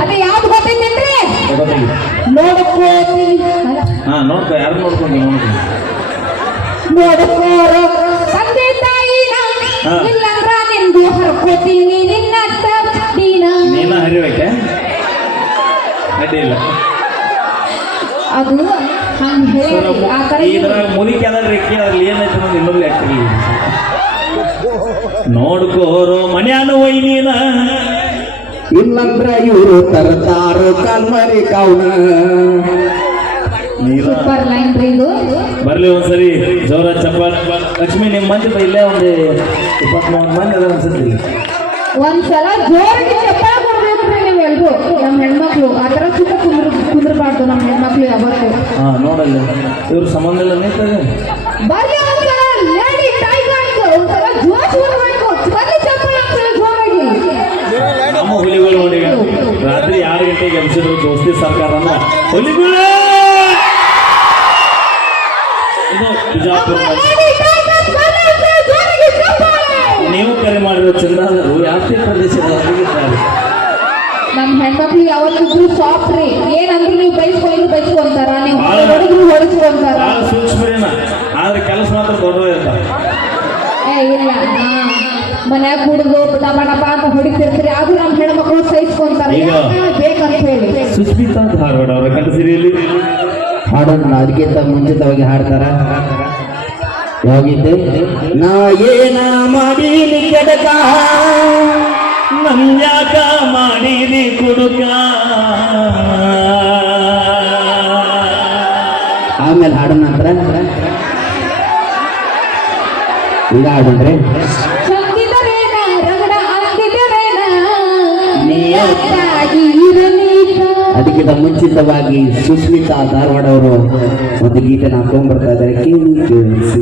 ಅದೇ ಯಾವ್ದು ಗೊತ್ತೈತೇನ್ರಿ ನೋಡ್ಕೋತಿ ಹಾ ನೋಡ್ಕೊ ಯಾರು ನೋಡ್ಕೊಂಡು ನೋಡ್ಕೊಂಡು ನೋಡ್ಕೋರ ತಂದೆ ತಾಯಿನ. ಇಲ್ಲಂದ್ರ ನಿಂದು ಹರ್ಕೋತೀನಿ ನಿನ್ನ ತಪ್ಪಿನ ನೀನ ಹರಿಬೇಕೆ? ಅಡ್ಡಿ ಇಲ್ಲ. ಅದು ಹಂಗ ಹೇಳಿ. ಆ ತರ ಇದ್ರಾಗ ಮುನಿಕೆ ಅದ್ರಲ್ಲಿ ಏನೈತೆ ಅನ್ನೋದು ಇನ್ನೊಂದು ಆಗ್ತಿರ್ಲಿ ನೋಡ್ಕೋರೋ ಮನ್ಯಾನ ಒಯ್ನೀನ ಇಲ್ಲಂದ್ರ ಇವರು ತರತಾರ ಕಲ್ಮರಿ ಸೂಪರ್ ಲೈನ್ ರೀ ಇದು. ಬರ್ಲಿ ಒಂದ್ಸರಿ ಜೋರ ಚಪ್ಪ ಲಕ್ಷ್ಮಿ ನಿಮ್ಮ ಮಂದಿ ಇಲ್ಲೇ ಒಂದು ಇಪ್ಪತ್ಮೂರು ಮಂದಿ ಅದ ಒಂದ್ಸರಿ. ಒಂದ್ಸಲ ಜೋರ ಚಪ್ಪಾಳ ಕೊಡ್ಬೇಕ್ರಿ ನೀವು ಎಲ್ರು ನಮ್ಮ ಹೆಣ್ಮಕ್ಳು. ಆ ಸುಖ ಸುತ್ತ ಕುಂದ್ರ ನಮ್ಮ ಹೆಣ್ಮಕ್ಳು ಯಾವತ್ತು ಹಾ ನೋಡಲ್ಲ. ಇವ್ರ ಸಂಬಂಧ ಎಲ್ಲ ನಿಂತದೆ ಬರ್ಲಿ ಒಂದ್ಸಲ ಲೇಡಿ ಟೈಗರ್ಸ್ ಒಂದ್ಸಲ ಜೋಶ್ ಬರ್ಬೇಕು ಬರ್ಲಿ ಚಪ್ಪಾಳ ಹಾಕ್ತಾರೆ ಜೋರಾಗಿ. ನಮ್ಮ ಹುಲಿಗಳು ನೋಡಿ ರಾತ್ರಿ ಆರು ಗಂಟೆಗೆ ಎಬ್ಸಿದ್ರು ದೋಸ್ತಿ ಸರ್ಕಾರ ಹುಲಿಗಳು! ಇದು ಬಿಜಾಪುರ ನೀವು ಕರೆ ಮಾಡಿರೋ ಚಂದಾದರು ಯಾಕೆ ಪ್ರದೇಶದ ಹೊರಗಿದ್ದಾರೆ ನಮ್ಮ ಹೆಣ್ಮಕ್ಳು ಯಾವತ್ತಿದ್ರು ಸಾಫ್ಟ್ ರೀ. ಏನಂದ್ರೆ ನೀವು ಬೈಸ್ಕೊಂಡ್ರು ಬೈಸ್ಕೊಂತಾರ ನೀವು ಹೊಡೆಸ್ಕೊಂತಾರ ಹೊಡೆದ್ರು ಹೊಡಿಸ್ಕೊಂತಾರ. ಸೂಕ್ಷ್ಮರೇನ? ಆದ್ರೆ ಕೆಲಸ ಮಾತ್ರ ದೊಡ್ಡದಿರ್ತಾವ ಏ ಇಲ್ಲ. ಮನ್ಯಾಗ ಕುಡಿದು ಡಬ ಡಬ ಅಂತ ಹೊಡಿತಿರ್ತೀರಿ. ಅದು ನಮ್ಮ ಹೆಣ್ಮಕ್ಳು ಸಹಿಸ್ಕೊಂತಾರ. ಬೇಕಂತ ಹೇಳಿ. ಸುಸ್ಮಿತಾ ಧಾರವಾಡ ಅವರ ಕಲಸಿರಿಯಲ್ಲಿ ಹಾಡೋಣ ಅದಕ್ಕಿಂತ ಮುಂಚಿತವಾಗಿ ಹಾಡ್ತಾರ. ಹೋಗಿದ್ದೆ. ನಾ ಏನ ಮಾಡಿ ಕೆಡಕ? ನಂಜಾಕ ಮಾಡಿರಿ ಕುಡುಕ. ಆಮೇಲೆ ಹಾಡೋಣ ನಂತರ ಈಗ ಇರನೀಕ ಅದಕ್ಕಿಂತ ಮುಂಚಿತವಾಗಿ ಸುಸ್ಮಿತಾ ಧಾರವಾಡ ಅವರು ಒಂದು ಗೀತೆ ನಾವು ತಗೊಂಡ್ಬರ್ತಾ ಇದ್ದಾರೆ. ಕೇಳಿ ಕೇಳಿಸಿ